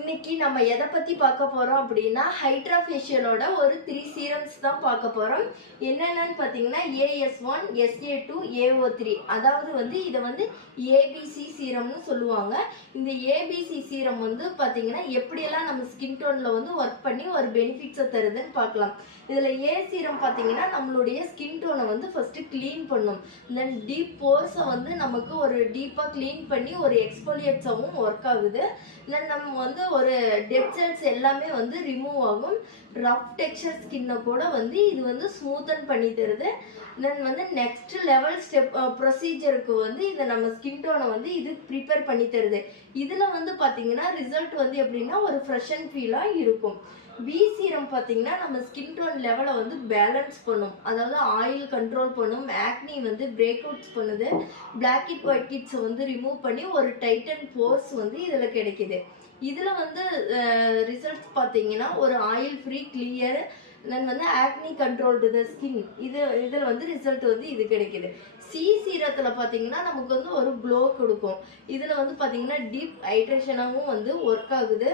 இன்னைக்கு நம்ம எதை பத்தி பார்க்க போறோம் அப்படின்னா ஹைட்ரா ஃபேஷியலோட ஒரு 3 சீரம்ஸ் தான் பார்க்க போறோம். என்னென்னு பார்த்தீங்கன்னா AS1, SA2, AO3. அதாவது இதை ஏபிசி சீரம்னு சொல்லுவாங்க. இந்த ஏபிசி சீரம் பார்த்தீங்கன்னா எப்படியெல்லாம் நம்ம ஸ்கின் டோன்ல ஒர்க் பண்ணி ஒரு பெனிஃபிட்ஸை தருதுன்னு பார்க்கலாம். இதுல ஏ சீரம் பார்த்தீங்கன்னா நம்மளுடைய ஸ்கின் டோனை ஃபர்ஸ்ட் கிளீன் பண்ணும். தென் டீப் போர்ஸை நமக்கு ஒரு டீப்பா கிளீன் பண்ணி ஒரு எக்ஸ்போலியேட்ஸாகவும் ஒர்க் ஆகுது. தென் நம்ம ஒரு டெட் செல்ஸ் எல்லாமே ரிமூவ் ஆகும். ரஃப் டெக்ஸ்சர் ஸ்கின்னை கூட இது ஸ்மூத்தன் பண்ணி தருது. தென் நெக்ஸ்ட் லெவல் ஸ்டெப் ப்ரொசீஜருக்கு இதை நம்ம ஸ்கின் டோனை இது ப்ரிப்பேர் பண்ணி தருது. இதுல பார்த்தீங்கன்னா ரிசல்ட் எப்படின்னா ஒரு ஃப்ரெஷ் அண்ட் ஃபீலாக இருக்கும். பி சீரம் பார்த்தீங்கன்னா நம்ம ஸ்கின் டோன் லெவலை பேலன்ஸ் பண்ணும். அதாவது ஆயில் கண்ட்ரோல் பண்ணும். ஆக்னி பிரேக் அவுட்ஸ் பண்ணுது. பிளாக் ஹெட் ஒயிட் ஹெட்ஸை ரிமூவ் பண்ணி ஒரு டைட்டன் போர்ஸ் இதில் கிடைக்குது. இதில் ரிசல்ட்ஸ் பார்த்தீங்கன்னா ஒரு oil free clear then acne controlled the skin இதில் ரிசல்ட் இது கிடைக்குது. சி சீரத்தில் பார்த்தீங்கன்னா நமக்கு ஒரு க்ளோ கொடுக்கும். இதில் பார்த்தீங்கன்னா டீப் ஹைட்ரேஷனாகவும் ஒர்க் ஆகுது.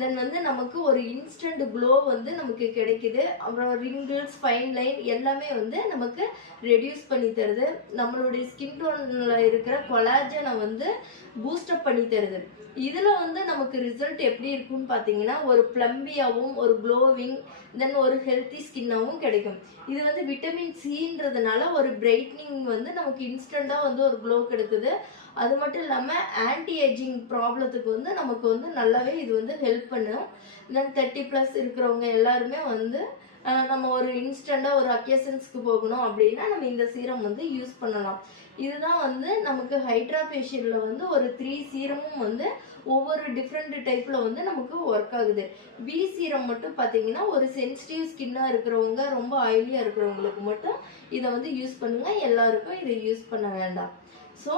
தென் நமக்கு ஒரு இன்ஸ்டன்ட் க்ளோ நமக்கு கிடைக்குது. அப்புறம் ரிங்கிள்ஸ் ஃபைன் லைன் எல்லாமே நமக்கு ரெடியூஸ் பண்ணி தருது. நம்மளுடைய ஸ்கின் டோனில் இருக்கிற கொலாஜனை பூஸ்டப் பண்ணி தருது. இதில் நமக்கு ரிசல்ட் எப்படி இருக்குன்னு பார்த்தீங்கன்னா ஒரு ப்ளம்பியாகவும் ஒரு க்ளோவிங் தென் ஒரு ஹெல்த்தி ஸ்கின்னாகவும் கிடைக்கும். இது விட்டமின் சின்றதுனால ஒரு பிரைட்னிங் நமக்கு இன்ஸ்டண்ட்டாக ஒரு க்ளோ கிடைக்குது. அது மட்டும் இல்லாமல் ஆன்டி ஏஜிங் ப்ராப்ளத்துக்கு நமக்கு நல்லாவே இது ஹெல்ப் பண்ணும். தென் 30+ இருக்கிறவங்க எல்லாருமே நம்ம ஒரு இன்ஸ்டண்ட்டாக ஒரு அக்கேஷன்ஸ்க்கு போகணும் அப்படின்னா நம்ம இந்த சீரம் யூஸ் பண்ணலாம். இதுதான் நமக்கு ஹைட்ரா ஃபேஷியலில் ஒரு 3 சீரமும் ஒவ்வொரு டிஃப்ரெண்ட் டைப்பில் நமக்கு ஒர்க் ஆகுது. பி சீரம் மட்டும் பார்த்தீங்கன்னா ஒரு சென்சிட்டிவ் ஸ்கின்னாக இருக்கிறவங்க ரொம்ப ஆயிலியாக இருக்கிறவங்களுக்கு மட்டும் இதை யூஸ் பண்ணுங்கள். எல்லாருக்கும் இதை யூஸ் பண்ண வேண்டாம். ஸோ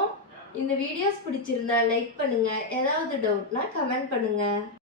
இந்த வீடியோஸ் பிடிச்சிருந்தா லைக் பண்ணுங்கள். ஏதாவது டவுட்னா கமெண்ட் பண்ணுங்கள்.